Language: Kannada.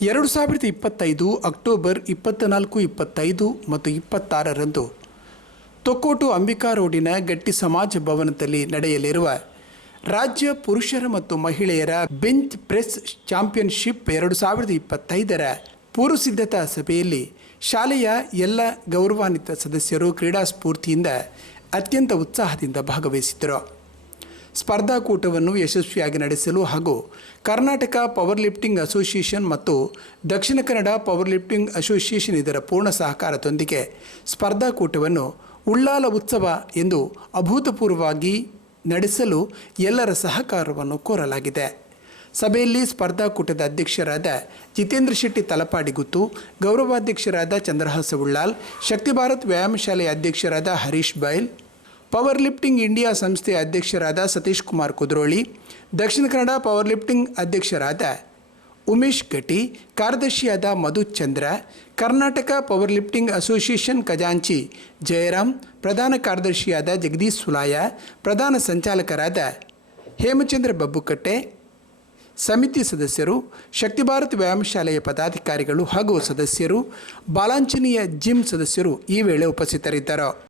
ಎರಡು ಸಾವಿರದ ಇಪ್ಪತ್ತೈದು ಅಕ್ಟೋಬರ್ ಇಪ್ಪತ್ತ ಇಪ್ಪತ್ತೈದು ಮತ್ತು ಇಪ್ಪತ್ತಾರರಂದು ತೊಕ್ಕೋಟು ಅಂಬಿಕಾ ರೋಡಿನ ಗಟ್ಟಿ ಸಮಾಜ ಭವನದಲ್ಲಿ ನಡೆಯಲಿರುವ ರಾಜ್ಯ ಪುರುಷರ ಮತ್ತು ಮಹಿಳೆಯರ ಬೆಂಚ್ ಪ್ರೆಸ್ ಚಾಂಪಿಯನ್ಶಿಪ್ ಎರಡು ಸಾವಿರದ ಇಪ್ಪತ್ತೈದರ ಪೂರ್ವಸಿದ್ಧತಾ ಸಭೆಯಲ್ಲಿ ಶಾಲೆಯ ಎಲ್ಲ ಗೌರವಾನ್ವಿತ ಸದಸ್ಯರು ಕ್ರೀಡಾ ಸ್ಫೂರ್ತಿಯಿಂದ ಅತ್ಯಂತ ಉತ್ಸಾಹದಿಂದ ಭಾಗವಹಿಸಿದ್ದರು. ಸ್ಪರ್ಧಾಕೂಟವನ್ನು ಯಶಸ್ವಿಯಾಗಿ ನಡೆಸಲು ಹಾಗೂ ಕರ್ನಾಟಕ ಪವರ್ ಲಿಫ್ಟಿಂಗ್ ಅಸೋಸಿಯೇಷನ್ ಮತ್ತು Dakshina Kannada power lifting association ಇದರ ಪೂರ್ಣ ಸಹಕಾರದೊಂದಿಗೆ ಸ್ಪರ್ಧಾಕೂಟವನ್ನು ಉಳ್ಳಾಲ ಉತ್ಸವ ಎಂದು ಅಭೂತಪೂರ್ವವಾಗಿ ನಡೆಸಲು ಎಲ್ಲರ ಸಹಕಾರವನ್ನು ಕೋರಲಾಗಿದೆ. ಸಭೆಯಲ್ಲಿ ಸ್ಪರ್ಧಾಕೂಟದ ಅಧ್ಯಕ್ಷರಾದ ಜಿತೇಂದ್ರ ಶೆಟ್ಟಿ ತಲಪಾಡಿಗುತ್ತು ಗೌರವಾಧ್ಯಕ್ಷರಾದ ಚಂದ್ರಹಾಸ ಉಳ್ಳಾಲ್, ಶಕ್ತಿ ಭಾರತ್ ವ್ಯಾಯಾಮ ಶಾಲೆಯ ಅಧ್ಯಕ್ಷರಾದ Harish Bail power lifting India ಸಂಸ್ಥೆಯ ಅಧ್ಯಕ್ಷರಾದ ಸತೀಶ್ ಕುಮಾರ್ ಕುದ್ರೋಳಿ, ದಕ್ಷಿಣ ಕನ್ನಡ ಪವರ್ ಲಿಫ್ಟಿಂಗ್ ಅಧ್ಯಕ್ಷರಾದ Umesh Gati ಕಾರ್ಯದರ್ಶಿಯಾದ Madhu Chandra, Karnataka power lifting association ಖಜಾಂಚಿ ಜಯರಾಮ್, ಪ್ರಧಾನ ಕಾರ್ಯದರ್ಶಿಯಾದ ಜಗದೀಶ್ ಸುಲಾಯ, ಪ್ರಧಾನ ಸಂಚಾಲಕರಾದ ಹೇಮಚಂದ್ರ ಬಬ್ಬುಕಟ್ಟೆ, ಸಮಿತಿ ಸದಸ್ಯರು, ಶಕ್ತಿ ಭಾರತ್ ವ್ಯಾಯಾಮ ಶಾಲೆಯ ಪದಾಧಿಕಾರಿಗಳು ಹಾಗೂ ಸದಸ್ಯರು ಬಾಲಾಂಚನೀಯ ಜಿಮ್ ಸದಸ್ಯರು ಈ ವೇಳೆ ಉಪಸ್ಥಿತರಿದ್ದರು.